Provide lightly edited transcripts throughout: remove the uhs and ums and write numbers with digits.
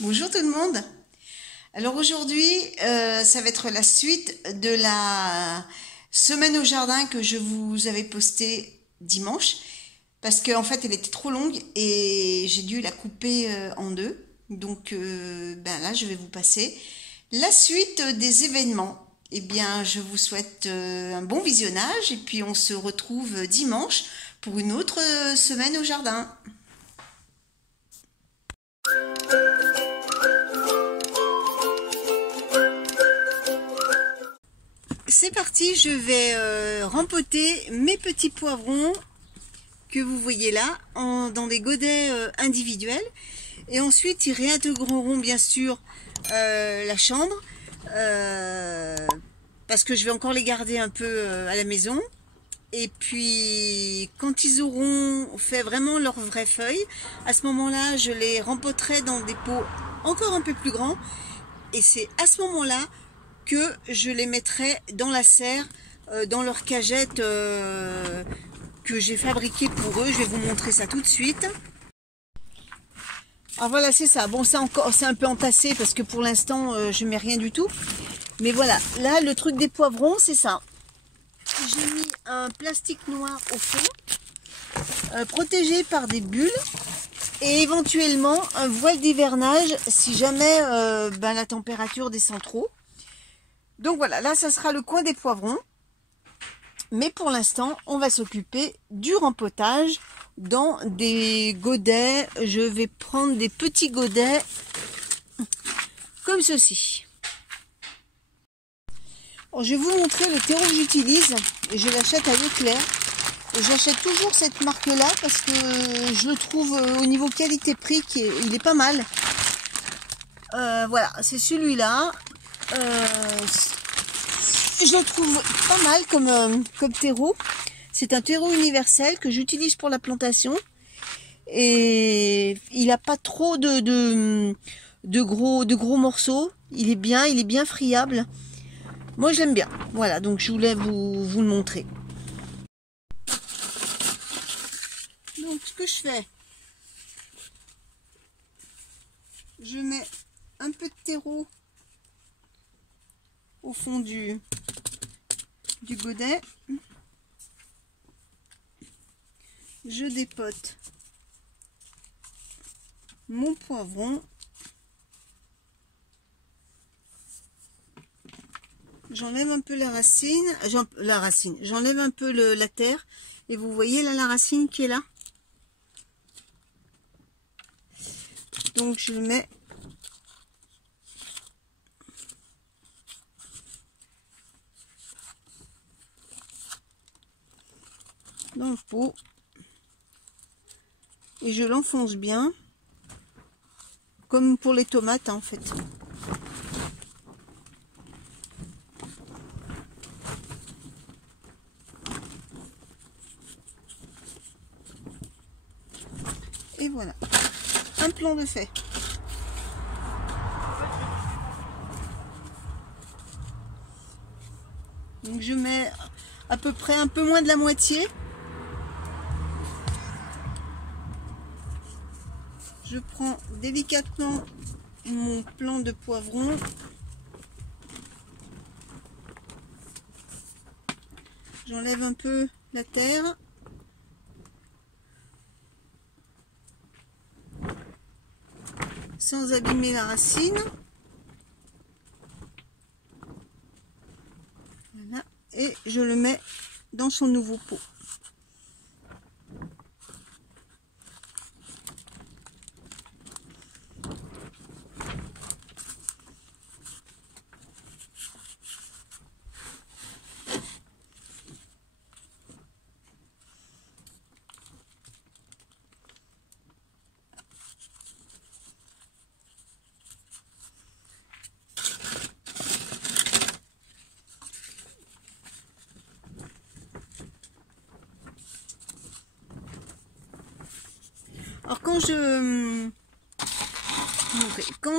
Bonjour tout le monde. Alors aujourd'hui, ça va être la suite de la semaine au jardin que je vous avais postée dimanche parce qu'en fait elle était trop longue et j'ai dû la couper en deux. Donc ben là, je vais vous passer la suite des événements. Eh bien, je vous souhaite un bon visionnage et puis on se retrouve dimanche pour une autre semaine au jardin. C'est parti, je vais rempoter mes petits poivrons que vous voyez là dans des godets individuels, et ensuite ils réintégreront bien sûr la chambre parce que je vais encore les garder un peu à la maison. Et puis quand ils auront fait vraiment leurs vraies feuilles, à ce moment-là je les rempoterai dans des pots encore un peu plus grands, et c'est à ce moment-là que je les mettrai dans la serre, dans leur cagette que j'ai fabriquée pour eux. Je vais vous montrer ça tout de suite. Alors voilà, c'est ça. Bon, c'est un peu entassé parce que pour l'instant, je mets rien du tout. Mais voilà, là, le truc des poivrons, c'est ça. J'ai mis un plastique noir au fond, protégé par des bulles, et éventuellement un voile d'hivernage si jamais la température descend trop. Donc voilà, là ça sera le coin des poivrons. Mais pour l'instant, on va s'occuper du rempotage dans des godets. Je vais prendre des petits godets comme ceci. Alors, je vais vous montrer le terreau que j'utilise. Je l'achète à Leclerc. J'achète toujours cette marque-là parce que je le trouve au niveau qualité-prix, il est pas mal. Voilà, c'est celui-là. Je le trouve pas mal comme terreau. C'est un terreau universel que j'utilise pour la plantation. Et il n'a pas trop de gros morceaux. Il est bien friable. Moi, je l'aime bien. Voilà, donc je voulais vous le montrer. Donc, ce que je fais, je mets un peu de terreau au fond du godet. Je dépote mon poivron. J'enlève un peu la racine. J'enlève un peu la terre. Et vous voyez là la racine qui est là. Donc je le mets dans le pot. Et je l'enfonce bien. Comme pour les tomates en fait. Et voilà, un plan de fait. Donc je mets à peu près un peu moins de la moitié. Je prends délicatement mon plant de poivron. J'enlève un peu la terre. Sans abîmer la racine. Voilà. Et je le mets dans son nouveau pot. Alors quand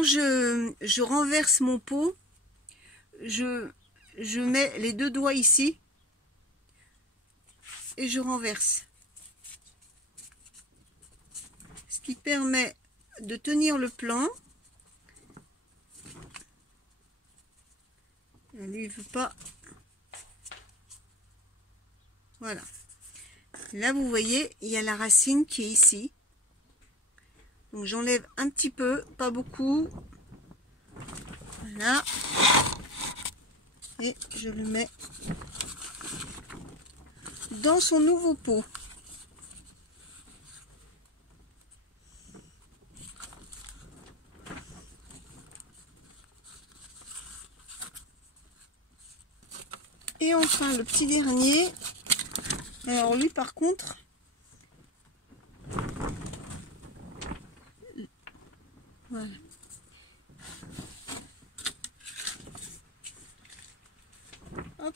je renverse mon pot, je mets les deux doigts ici et je renverse. Ce qui permet de tenir le plant Lui, il veut pas. Voilà. Là, vous voyez, il y a la racine qui est ici. Donc, j'enlève un petit peu, pas beaucoup. Voilà. Et je le mets dans son nouveau pot. Et enfin, le petit dernier. Alors lui, par contre, voilà. Hop.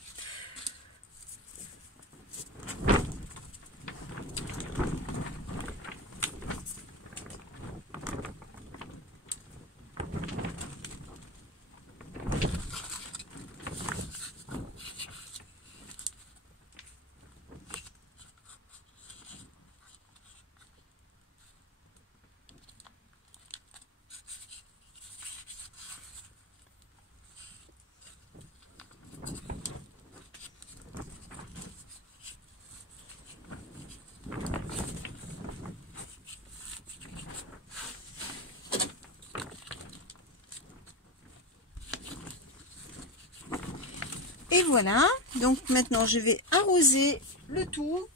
Et voilà, donc maintenant je vais arroser le tout.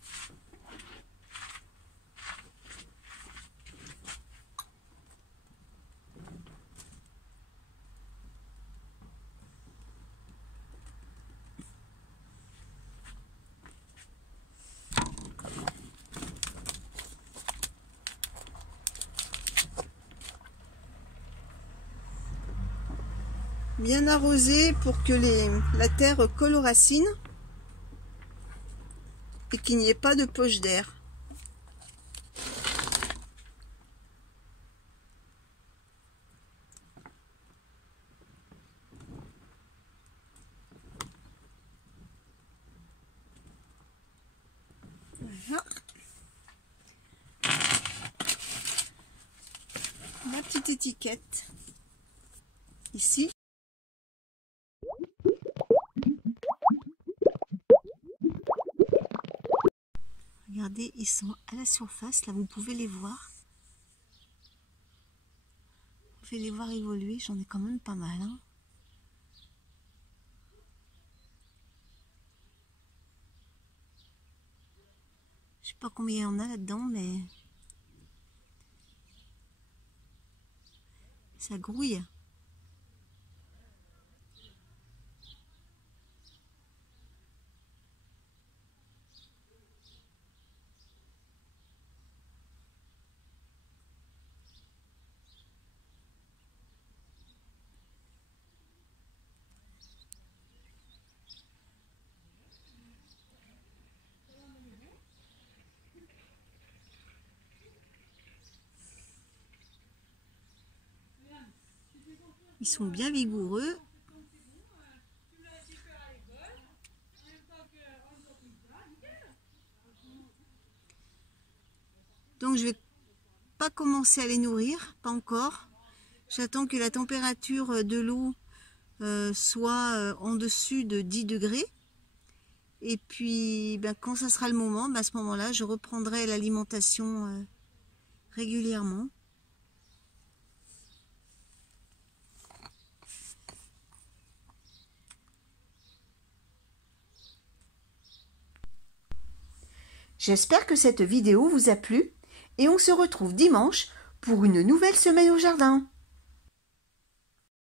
Bien arrosé pour que la terre colle aux racines et qu'il n'y ait pas de poche d'air. Voilà. Ma petite étiquette ici. Regardez, ils sont à la surface, là vous pouvez les voir. Vous pouvez les voir évoluer, j'en ai quand même pas mal. Hein. Je sais pas combien il y en a là-dedans, mais ça grouille. Ils sont bien vigoureux. Donc je vais pas commencer à les nourrir, pas encore. J'attends que la température de l'eau soit en dessus de 10 degrés. Et puis ben, quand ça sera le moment, ben, à ce moment-là, je reprendrai l'alimentation régulièrement. J'espère que cette vidéo vous a plu et on se retrouve dimanche pour une nouvelle semaine au jardin.